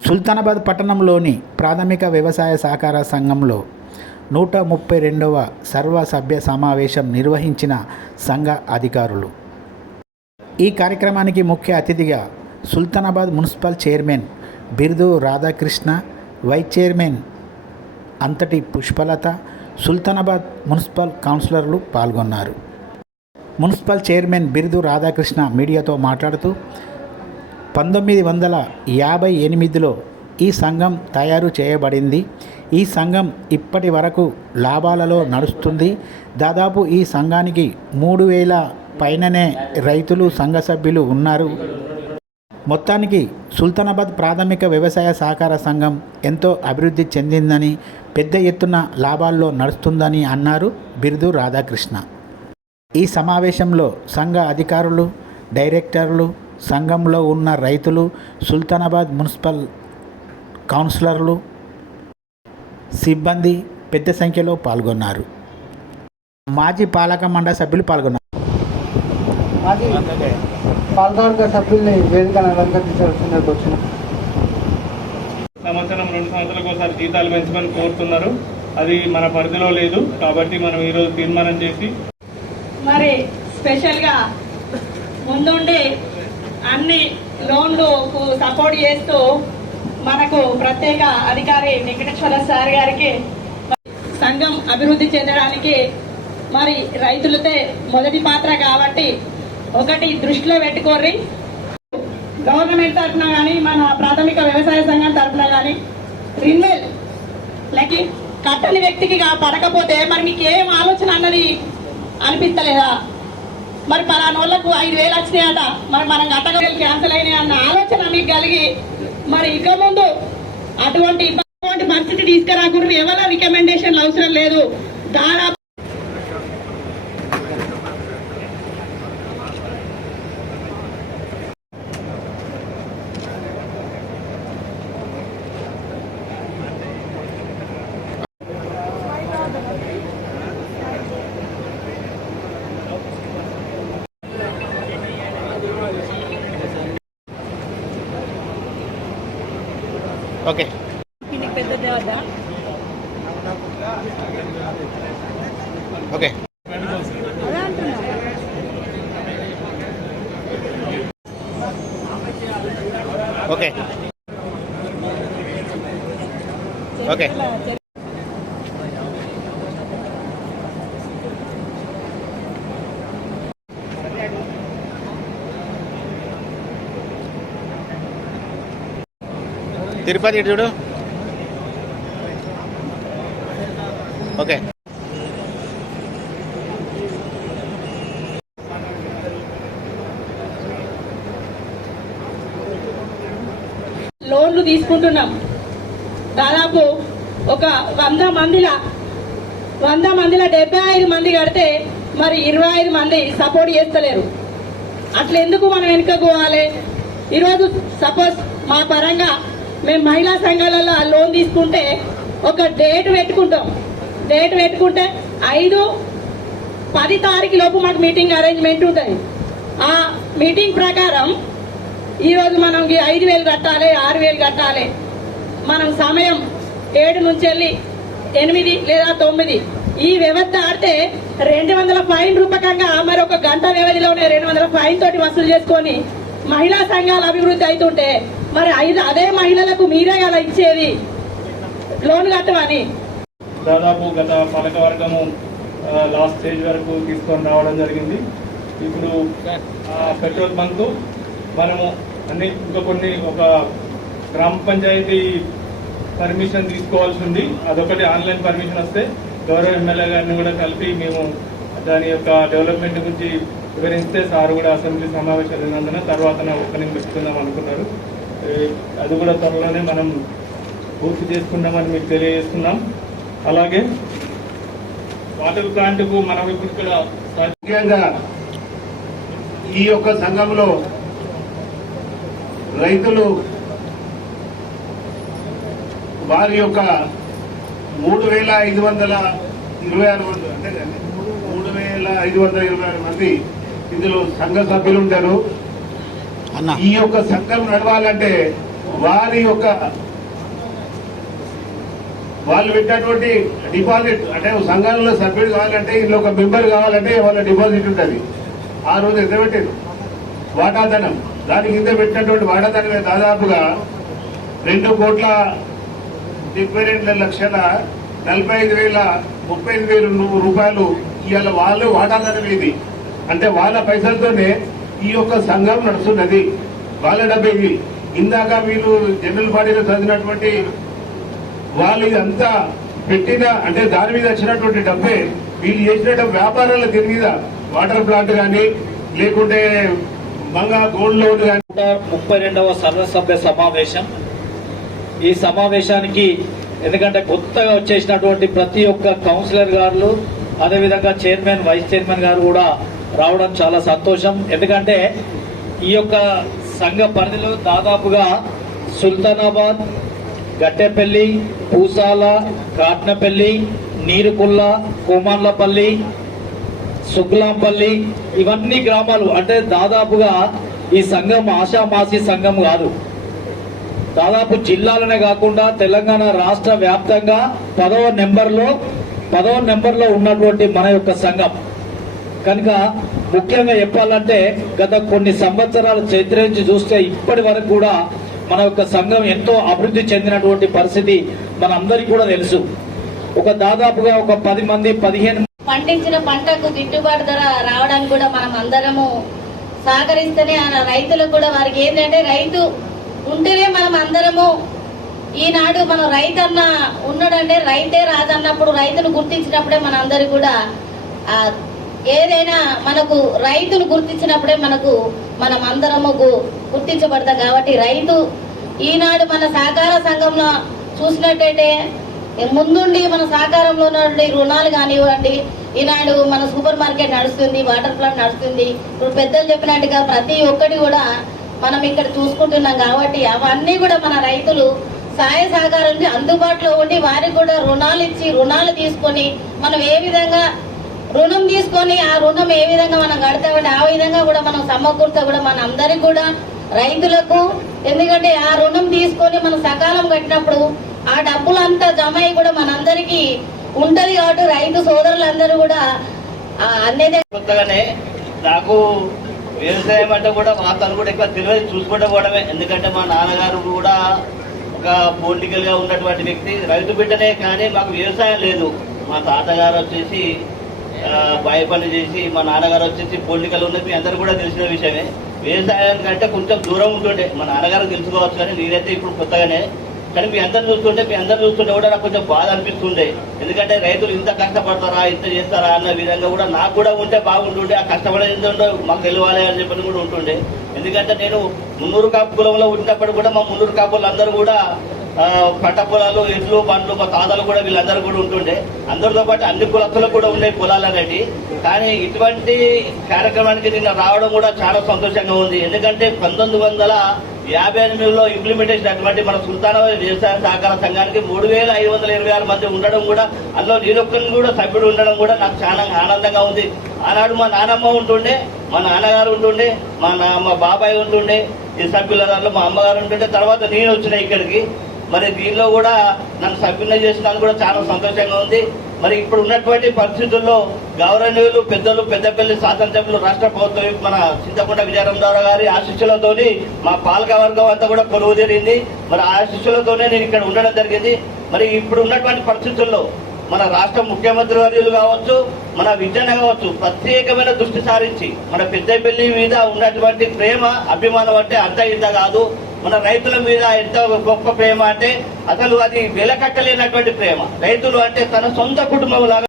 సుల్తానాబాద్ పట్టణంలోని ప్రాథమిక వ్యవసాయ సహకార సంఘంలో 132వ సర్వసభ్య సమావేశం నిర్వహించిన సంఘ అధికారులు. ఈ కార్యక్రమానికి ముఖ్య అతిథిగా Sultanabad municipal chairman Birdu Radhakrishna, vice chairman Antati Pushpalatha, Sultanabad municipal కౌన్సిలర్లు పాల్గొన్నారు. మున్సిపల్ చైర్మన్ బిర్దు రాధాకృష్ణ మీడియాతో మాట్లాడుతూ 1958లో ఈ సంఘం తయారు చేయబడింది. ఈ సంఘం ఇప్పటి వరకు లాభాలలో నడుస్తుంది. దాదాపు ఈ సంఘానికి 3000 పైననే రైతులు సంఘ సభ్యులు ఉన్నారు. మొత్తానికి సుల్తానాబాద్ ప్రాథమిక వ్యవసాయ సహకార సంఘం ఎంతో అభివృద్ధి చెందిందని, పెద్ద ఎత్తున లాభాల్లో నడుస్తుందని అన్నారు బిర్దు రాధాకృష్ణ. ఈ సమావేశంలో సంఘ అధికారులు, డైరెక్టర్లు, సంఘంలో ఉన్న రైతులు, సుల్తానాబాద్ మున్సిపల్ కౌన్సిలర్లు, సిబ్బంది పెద్ద సంఖ్యలో పాల్గొన్నారు. మాజీ పాలక మండలి సభ్యులు పాల్గొన్నారు. మాజీ పాలకవర్గ సభ్యుల్ని వేదికను అలంకరించాల్సిందికి వచ్చిన సంవత్సరం 2 సంవత్సరాలకు ఒకసారి జీతాలు పెంచమని కోరుతున్నారు. అది మన పరిధిలో లేదు కాబట్టి మనం ఈరోజు తీర్మానం చేసి మరి స్పెషల్గా ముందుండి అన్ని లోన్లకు సపోర్ట్ చేస్తూ మనకు ప్రత్యేక అధికారి వెంకటేశ్వర సార్ గారికి సంఘం అభివృద్ధి చెందడానికి మరి రైతులతో మొదటి పాత్ర కాబట్టి ఒకటి దృష్టిలో పెట్టుకోర్రి. గవర్నమెంట్ తరఫున కానీ మన ప్రాథమిక వ్యవసాయ సంఘం తరఫున కానీ రిన్వెల్ లకి కట్టని వ్యక్తికి పడకపోతే మరి మీకు ఏం ఆలోచన అన్నది అనిపిస్తలేదా? మరి పలానోళ్లకు 5000 వచ్చినాయట, మరి మనం గట్టగలు క్యాన్సిల్ అయినాయి అన్న ఆలోచన మీకు కలిగి మరి ఇక ముందు అటువంటి పరిస్థితి తీసుకురాకుండా ఎవరి రికమెండేషన్లు అవసరం లేదు. దాదాపు okay okay okay okay Tirupati ఇటు చూడు. ఓకే లోన్లు తీసుకుంటున్నాం. దాదాపు ఒక 100 మందిలో 75 మంది కడితే మరి 25 మంది సపోర్ట్ చేస్తలేరు. అట్లా ఎందుకు మనం వెనుకపోవాలి? ఈరోజు సపోజ్ మా పరంగా మేము మహిళా సంఘాలలో లోన్ తీసుకుంటే ఒక డేట్ పెట్టుకుంటాం. డేట్ పెట్టుకుంటే 5-10 తారీఖు లోపు మాకు మీటింగ్ అరేంజ్మెంట్ ఉంటుంది. ఆ మీటింగ్ ప్రకారం ఈరోజు మనం 5000 కట్టాలి, 6000 కట్టాలి. మనం సమయం 7 నుంచి వెళ్ళి 8 లేదా 9 ఈ వ్యవస్థ ఆడితే 200 ఫైన్ రూపకంగా మరి ఒక గంట వ్యవధిలోనే 200 ఫైన్ తోటి వసూలు చేసుకొని మహిళా సంఘాల అభివృద్ధి అవుతుంటే మరి అదే మహిళలకు మీరే కదా ఇచ్చేది లోన్ కట్టమని. దాదాపు గత పాలక వర్గము లాస్ట్ స్టేజ్ వరకు తీసుకొని రావడం జరిగింది. ఇప్పుడు పెట్రోల్ బంకు మనము అన్ని ఇంకా కొన్ని ఒక గ్రామ పంచాయతీ పర్మిషన్ తీసుకోవాల్సి ఉంది. అదొకటి ఆన్లైన్ పర్మిషన్ వస్తే గౌరవ ఎమ్మెల్యే గారిని కూడా కలిపి మేము దాని యొక్క డెవలప్మెంట్ గురించి వివరిస్తే సార్ కూడా అసెంబ్లీ సమావేశాలు అయినందున తర్వాత ఓపెనింగ్ పెట్టుకుందాం అనుకున్నారు. అది కూడా త్వరలోనే మనం పూర్తి చేసుకున్నామని మీకు తెలియజేస్తున్నాం. అలాగే వాటర్ ప్లాంట్కు మనం ఇప్పుడు ఇక్కడ ముఖ్యంగా ఈ యొక్క సంఘంలో రైతులు వారి యొక్క 3526 మంది అంటే 3526 మంది ఇందులో సంఘ సభ్యులు ఉంటారు. ఈ యొక్క సంఘం నడవాలంటే వారి యొక్క వాళ్ళు పెట్టినటువంటి డిపాజిట్ అంటే సంఘాలలో సభ్యుడు కావాలంటే ఇందులో ఒక మెంబర్ కావాలంటే వాళ్ళ డిపాజిట్ ఉంటుంది. ఆ రోజు ఎంత పెట్టారు వాటాధనం, దాని కింద పెట్టినటువంటి వాటాధనమే దాదాపుగా 2,42,45,35,000 రూపాయలు ఇవాళ వాళ్ళు వాటాధనం ఇది. అంటే వాళ్ళ పైసలతోనే ఈ యొక్క సంఘం నడుస్తున్నది, వాళ్ళ డబ్బే ఇది. ఇందాక మీరు జనరల్ బాడీలో చదివినటువంటి వాళ్ళు ఇదంతా పెట్టిన అంటే దాని మీద వచ్చినటువంటి డబ్బే వీళ్ళు చేసిన వ్యాపారాల దీని మీద వాటర్ ప్లాంట్ కానీ లేకుంటే గోల్డ్ లోన్ కానీ. 32వ సర్వసభ్య సమావేశం. ఈ సమావేశానికి ఎందుకంటే కొత్తగా వచ్చేసినటువంటి ప్రతి ఒక్క కౌన్సిలర్ గారు అదేవిధంగా చైర్మన్ వైస్ చైర్మన్ గారు కూడా రావడం చాలా సంతోషం. ఎందుకంటే ఈ యొక్క సంఘ పరిధిలో దాదాపుగా సుల్తానాబాద్, గట్టెపల్లి, పూసాల, కాట్నపల్లి, నీరుకుల్ల, కోమన్లపల్లి, సుగ్లాంపల్లి ఇవన్నీ గ్రామాలు. అంటే దాదాపుగా ఈ సంఘం ఆషామాషి సంఘం కాదు. దాదాపు జిల్లాలనే కాకుండా తెలంగాణ రాష్ట్ర వ్యాప్తంగా 10వ నెంబర్లో ఉన్నటువంటి మన యొక్క సంఘం. కనుక ముఖ్యంగా చెప్పాలంటే గత కొన్ని సంవత్సరాల చరిత్ర నుంచి చూస్తే ఇప్పటి వరకు కూడా మన యొక్క సంఘం ఎంతో అభివృద్ధి చెందినటువంటి పరిస్థితి మనందరికీ కూడా తెలుసు. దాదాపుగా ఒక 10 మంది 15 పండించిన పంటకు గిట్టుబాటు ధర రావడానికి కూడా మనం అందరము సహకరిస్తేనే రైతులకు కూడా వారికి ఏంటంటే రైతు ఉంటేనే మనం అందరము ఈనాడు మనం రైతన్న ఉన్నాడంటే రైతే రాజన్నప్పుడు రైతును గుర్తించినప్పుడే మన అందరు కూడా ఏదైనా మనకు రైతును గుర్తించినప్పుడే మనం అందరము గుర్తించబడతాం. కాబట్టి రైతు ఈనాడు మన సహకార సంఘంలో చూసినట్టయితే ముందుండి మన సహకారంలో ఉన్నటువంటి రుణాలు కానివ్వండి, ఈనాడు మన సూపర్ మార్కెట్ నడుస్తుంది, వాటర్ ప్లాంట్ నడుస్తుంది. ఇప్పుడు పెద్దలు చెప్పినట్టుగా ప్రతి ఒక్కటి కూడా మనం ఇక్కడ చూసుకుంటున్నాం. కాబట్టి అవన్నీ కూడా మన రైతులు సహాయ సహకారం అందుబాటులో ఉండి వారికి కూడా రుణాలు ఇచ్చి రుణాలు తీసుకొని మనం ఏ విధంగా రుణం తీసుకొని ఆ రుణం ఏ విధంగా మనం కడతామంటే ఆ విధంగా కూడా మనం సమకూర్త కూడా మన అందరికి కూడా రైతులకు, ఎందుకంటే ఆ రుణం తీసుకొని మనం సకాలం కట్టినప్పుడు ఆ డబ్బులంతా జమ అయి కూడా మనందరికీ ఉంటది. కాబట్టి రైతు సోదరులందరూ కూడా అన్నేదే. కొత్తగానే నాకు వ్యవసాయం అంటే కూడా వార్తలు కూడా ఎక్కువ తెలియదు, చూసుకుంటూ పోవడమే. ఎందుకంటే మా నాన్నగారు కూడా ఒక పొలిటికల్ గా ఉన్నటువంటి వ్యక్తి, రైతు బిడ్డనే. కానీ మాకు వ్యవసాయం లేదు. మా తాతగారు వచ్చేసి బాయి పని చేసి, మా నాన్నగారు వచ్చేసి పొలిటికల్ ఉన్నది. మీ అందరూ కూడా తెలిసిన విషయమే. వ్యవసాయానికంటే కొంచెం దూరం ఉంటుండే. మా నాన్నగారు తెలుసుకోవచ్చు, కానీ నేనైతే ఇప్పుడు కొత్తగానే. కానీ మీ అందరు చూస్తుంటే కూడా నాకు కొంచెం బాధ అనిపిస్తుండే. ఎందుకంటే రైతులు ఇంత కష్టపడతారా, ఇంత చేస్తారా అన్న విధంగా కూడా నాకు కూడా ఉంటే బాగుంటుండే. ఆ కష్టపడేది మాకు తెలియాలి అని చెప్పని కూడా ఉంటుండే. ఎందుకంటే నేను మున్నూరు కాపు కులంలో ఉన్నప్పుడు కూడా మా మున్నూరు కాపులు అందరూ కూడా పంట పొలాలు, ఎడ్లు, పండ్లు, మా తాతలు కూడా వీళ్ళందరూ కూడా ఉంటుండే. అందరితో పాటు అన్ని కులస్తులకు కూడా ఉన్నాయి పొలాలు అనేవి. కానీ ఇటువంటి కార్యక్రమానికి నిన్న రావడం కూడా చాలా సంతోషంగా ఉంది. ఎందుకంటే 1958లో ఇంప్లిమెంటేషన్ అటువంటి మన సుల్తానాబాద్ వ్యవసాయ సహకార సంఘానికి 3,526 మంది ఉండడం కూడా, అందులో నేనొక్కరిని కూడా సభ్యుడు ఉండడం కూడా నాకు చాలా ఆనందంగా ఉంది. ఆనాడు మా నానమ్మ ఉంటుండే, మా నాన్నగారు ఉంటుండే, మా బాబాయ్ ఉంటుండే, ఈ సభ్యుల దాంట్లో మా అమ్మగారు ఉంటుండే. తర్వాత నేను వచ్చిన ఇక్కడికి. మరి దీనిలో కూడా నన్ను సభ్యులు చేసినందుకు కూడా చాలా సంతోషంగా ఉంది. మరి ఇప్పుడు ఉన్నటువంటి పరిస్థితుల్లో గౌరవనీయులు పెద్దలు, పెద్దపల్లి శాసనసభ్యులు, రాష్ట్ర ప్రభుత్వం మన చింతకుంట విజయరామరావు గారి ఆశీస్సులతోని మా పాలక వర్గం అంతా కూడా కొలువు తీరింది. మరి ఆ ఆశీస్సులతోనే నేను ఇక్కడ ఉండడం జరిగింది. మరి ఇప్పుడు ఉన్నటువంటి పరిస్థితుల్లో మన రాష్ట్ర ముఖ్యమంత్రి వర్యులు కావచ్చు, మన విజయన కావచ్చు, ప్రత్యేకమైన దృష్టి సారించి మన పెద్దపల్లి మీద ఉన్నటువంటి ప్రేమ, అభిమానం అంటే అంత ఇంత కాదు. మన రైతుల మీద ఎంత గొప్ప ప్రేమ అంటే అసలు అది వెలకట్టలేనటువంటి ప్రేమ. రైతులు అంటే తన సొంత కుటుంబం లాగా